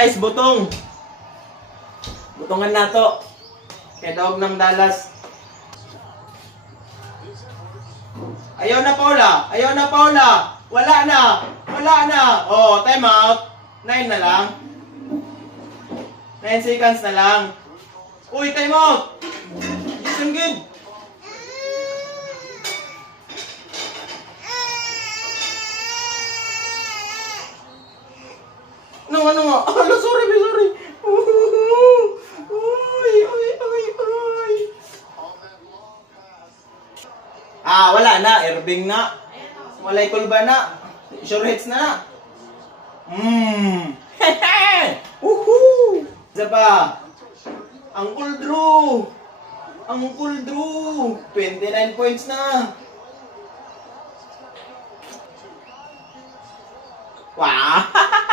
guys, butong. Butongan na to. Kaya daog ng Dallas. Ayaw na Paula. Ayaw na Paula. Wala na. Wala na. Oh, time out. 9 na lang. 9 seconds na lang. Uy, time out. Isang good. Ano nga? Alo, sorry. Uy. Wala na. Airbing na. Walay kulba na. Sure hits na. Woohoo! Isa pa. Uncle Drew. 29 points na. Wow!